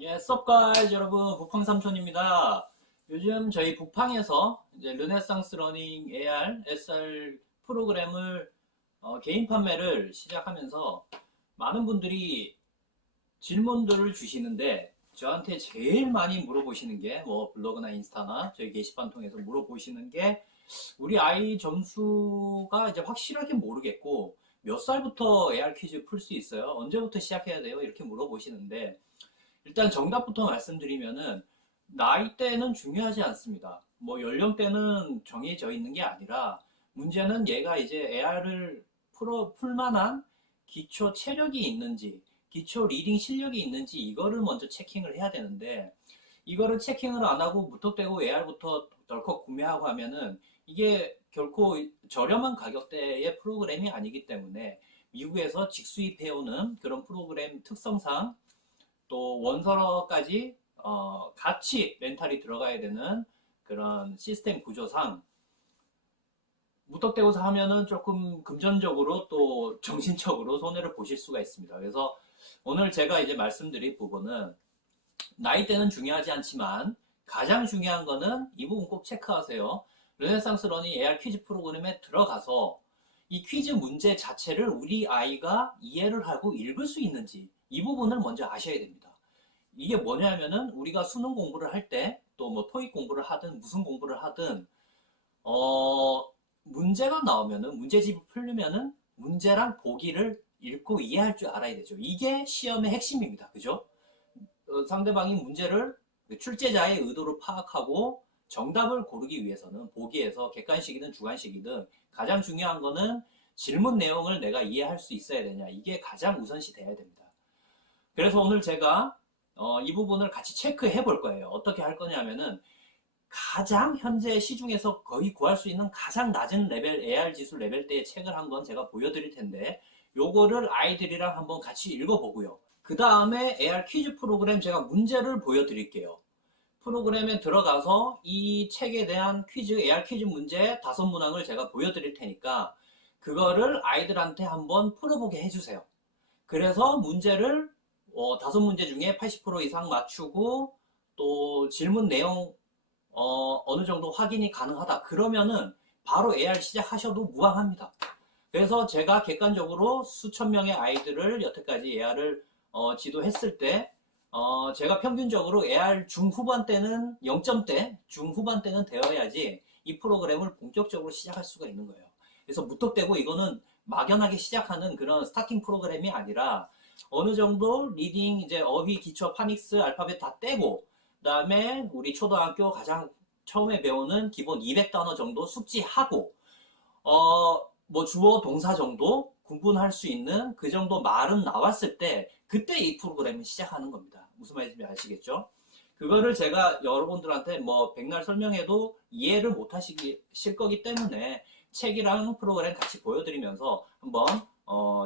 예, 썹가이즈 여러분, 북팡삼촌입니다. 요즘 저희 북팡에서 이제 르네상스 러닝 AR, SR 프로그램을 개인 판매를 시작하면서 많은 분들이 질문들을 주시는데 저한테 제일 많이 물어보시는 게 뭐 블로그나 인스타나 저희 게시판 통해서 물어보시는 게 우리 아이 점수가 이제 확실하게 모르겠고 몇 살부터 AR 퀴즈 풀 수 있어요? 언제부터 시작해야 돼요? 이렇게 물어보시는데 일단 정답부터 말씀드리면은 나이대는 중요하지 않습니다. 뭐 연령대는 정해져 있는 게 아니라 문제는 얘가 이제 AR을 풀만한 기초 체력이 있는지 기초 리딩 실력이 있는지 이거를 먼저 체킹을 해야 되는데 이거를 체킹을 안 하고 무턱대고 AR부터 덜컥 구매하고 하면은 이게 결코 저렴한 가격대의 프로그램이 아니기 때문에 미국에서 직수입해오는 그런 프로그램 특성상 또 원서까지 같이 렌탈이 들어가야 되는 그런 시스템 구조상 무턱대고서 하면은 조금 금전적으로 또 정신적으로 손해를 보실 수가 있습니다. 그래서 오늘 제가 이제 말씀드릴 부분은 나이대는 중요하지 않지만 가장 중요한 거는 이 부분 꼭 체크하세요. 르네상스 러닝 AR 퀴즈 프로그램에 들어가서 이 퀴즈 문제 자체를 우리 아이가 이해를 하고 읽을 수 있는지 이 부분을 먼저 아셔야 됩니다. 이게 뭐냐면은 우리가 수능 공부를 할 때 또 뭐 토익 공부를 하든 무슨 공부를 하든 어 문제가 나오면은 문제집을 풀려면은 문제랑 보기를 읽고 이해할 줄 알아야 되죠. 이게 시험의 핵심입니다. 그죠? 상대방이 문제를 출제자의 의도를 파악하고 정답을 고르기 위해서는 보기에서 객관식이든 주관식이든 가장 중요한 거는 질문 내용을 내가 이해할 수 있어야 되냐. 이게 가장 우선시 돼야 됩니다. 그래서 오늘 제가 이 부분을 같이 체크해 볼 거예요. 어떻게 할 거냐면은 가장 현재 시중에서 거의 구할 수 있는 가장 낮은 레벨 AR 지수 레벨대의 책을 한번 제가 보여드릴 텐데 요거를 아이들이랑 한번 같이 읽어보고요. 그 다음에 AR 퀴즈 프로그램 제가 문제를 보여드릴게요. 프로그램에 들어가서 이 책에 대한 퀴즈, AR 퀴즈 문제 5문항을 제가 보여드릴 테니까 그거를 아이들한테 한번 풀어보게 해주세요. 그래서 문제를 5문제 중에 80% 이상 맞추고 또 질문 내용 어느 정도 확인이 가능하다. 그러면은 바로 AR 시작하셔도 무방합니다. 그래서 제가 객관적으로 수천 명의 아이들을 여태까지 AR을 지도했을 때 제가 평균적으로 AR 중후반 때는 0점대, 중후반 때는 되어야지 이 프로그램을 본격적으로 시작할 수가 있는 거예요. 그래서 무턱대고 이거는 막연하게 시작하는 그런 스타팅 프로그램이 아니라 어느 정도 리딩, 이제 어휘, 기초, 파닉스, 알파벳 다 떼고 그다음에 우리 초등학교 가장 처음에 배우는 기본 200단어 정도 숙지하고 뭐 주어 동사 정도 구분할 수 있는 그 정도 말은 나왔을 때 그때 이 프로그램을 시작하는 겁니다. 무슨 말인지 아시겠죠? 그거를 제가 여러분들한테 뭐 백날 설명해도 이해를 못 하실 거기 때문에 책이랑 프로그램 같이 보여드리면서 한번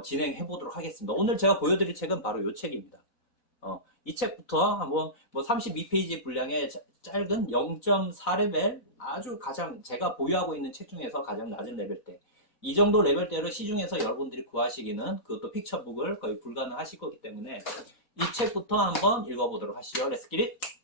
진행해 보도록 하겠습니다. 오늘 제가 보여드릴 책은 바로 이 책입니다. 이 책부터 한번 뭐 32페이지 분량의 짧은 0.4레벨 아주 가장 제가 보유하고 있는 책 중에서 가장 낮은 레벨대 이 정도 레벨대로 시중에서 여러분들이 구하시기는 그것도 픽처북을 거의 불가능하실 거기 때문에 이 책부터 한번 읽어보도록 하시죠. Let's get it!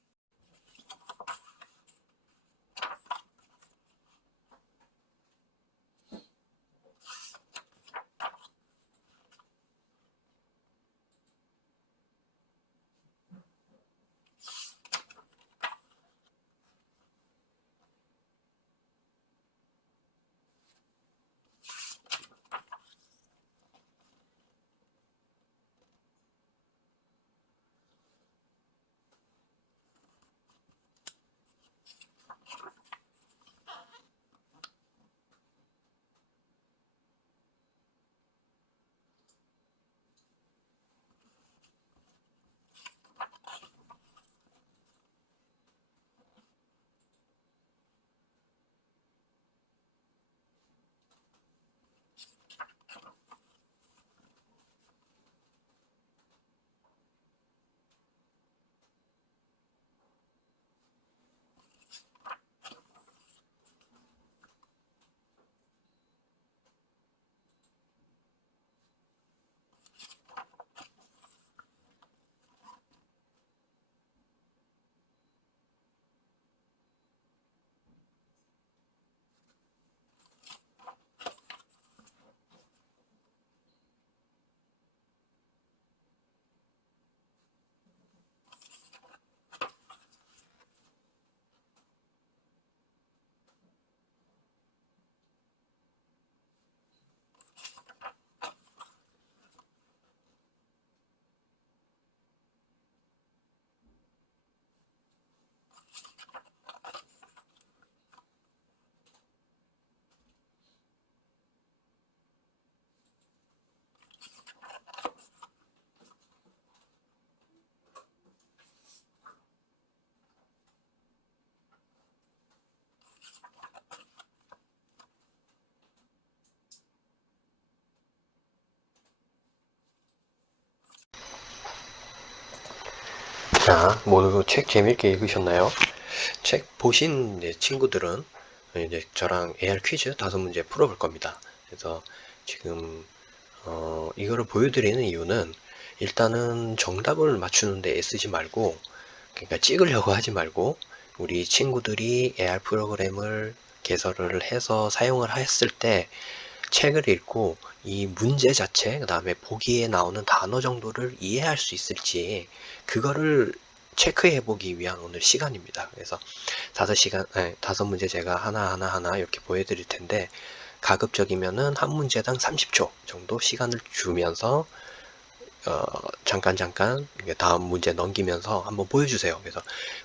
자, 모두 책 재밌게 읽으셨나요? 책 보신 이제 친구들은 이제 저랑 AR 퀴즈 5문제 풀어볼 겁니다. 그래서 지금 이거를 보여드리는 이유는 일단은 정답을 맞추는데 애쓰지 말고, 그러니까 찍으려고 하지 말고, 우리 친구들이 AR 프로그램을 개설을 해서 사용을 했을 때 책을 읽고 이 문제 자체, 그 다음에 보기에 나오는 단어 정도를 이해할 수 있을지 그거를 체크해 보기 위한 오늘 시간입니다. 그래서 5문제 제가 하나 이렇게 보여드릴 텐데, 가급적이면은 한 문제당 30초 정도 시간을 주면서 잠깐 다음 문제 넘기면서 한번 보여주세요. 그래서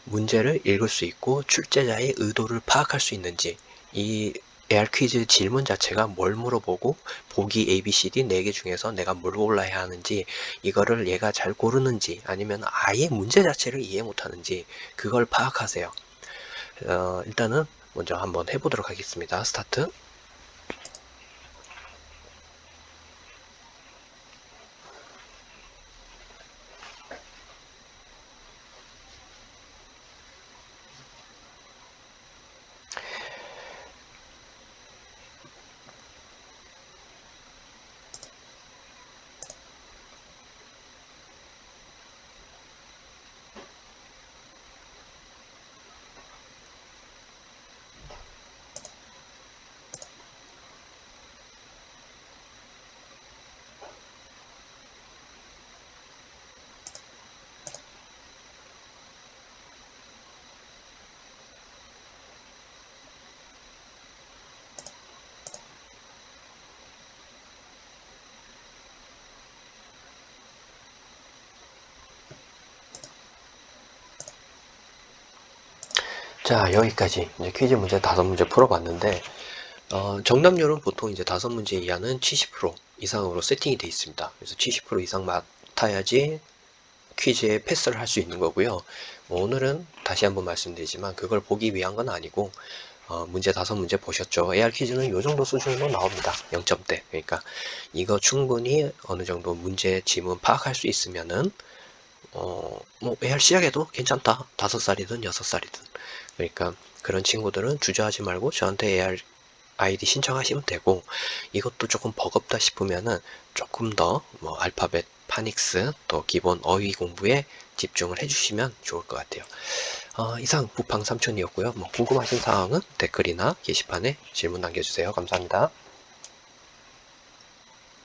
문제를 읽을 수 있고 출제자의 의도를 파악할 수 있는지, 이 AR 퀴즈 질문 자체가 뭘 물어보고 보기 A, B, C, D 4개 중에서 내가 뭘 골라야 하는지, 이거를 얘가 잘 고르는지 아니면 아예 문제 자체를 이해 못하는지 그걸 파악하세요. 일단은 먼저 한번 해보도록 하겠습니다. 스타트. 자, 여기까지 이제 퀴즈 문제 5문제 풀어봤는데, 정답률은 보통 이제 5문제 이하는 70% 이상으로 세팅이 되어 있습니다. 그래서 70% 이상 맡아야지 퀴즈에 패스를 할 수 있는 거고요. 오늘은 다시 한번 말씀드리지만 그걸 보기 위한 건 아니고, 문제 5문제 보셨죠? AR 퀴즈는 이 정도 수준으로 나옵니다. 0점대. 그러니까 이거 충분히 어느 정도 문제 지문 파악할 수 있으면은 뭐 AR 시작해도 괜찮다. 5살이든 6살이든. 그러니까 그런 친구들은 주저하지 말고 저한테 AR 아이디 신청하시면 되고, 이것도 조금 버겁다 싶으면은 조금 더 뭐 알파벳, 파닉스, 또 기본 어휘 공부에 집중을 해주시면 좋을 것 같아요. 이상 부팡 삼촌이었고요. 뭐 궁금하신 사항은 댓글이나 게시판에 질문 남겨주세요. 감사합니다.